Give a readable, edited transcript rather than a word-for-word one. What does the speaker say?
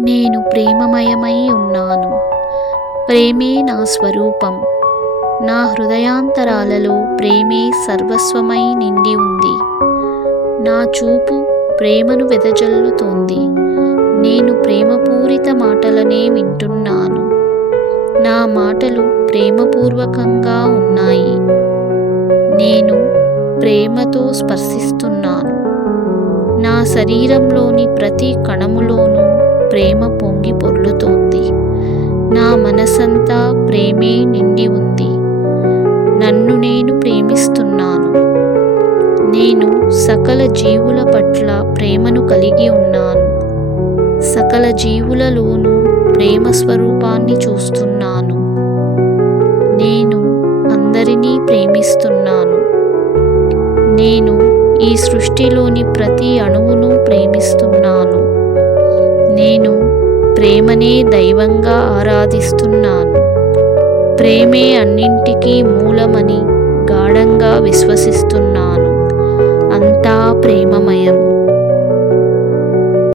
నేను ప్రేమమయమై ఉన్నాను. ప్రేమే నా స్వరూపం. నా హృదయాంతరాలలో ప్రేమే సర్వస్వమై నిండి ఉంది. నా చూపు ప్రేమను వెదజల్లుతోంది. నేను ప్రేమపూరిత మాటలనే వింటున్నాను. నా మాటలు ప్రేమపూర్వకంగా ఉన్నాయి. నేను ప్రేమతో స్పర్శిస్తున్నాను. నా శరీరంలోని ప్రతి కణములోనూ ప్రేమ పొంగి పొర్లుతోంది. నా మనసంతా ప్రేమే నిండి ఉంది. నన్ను నేను ప్రేమిస్తున్నాను. నేను సకల జీవుల పట్ల ప్రేమను కలిగి ఉన్నాను. సకల జీవులలోనూ ప్రేమ స్వరూపాన్ని చూస్తున్నాను. నేను అందరినీ ప్రేమిస్తున్నాను. నేను ఈ సృష్టిలోని ప్రతి అణువును ప్రేమిస్తున్నాను. నేను ప్రేమనే దైవంగా ఆరాధిస్తున్నాను. ప్రేమే అన్నింటికీ మూలమని గాఢంగా విశ్వసిస్తున్నాను. అంతా ప్రేమమయం.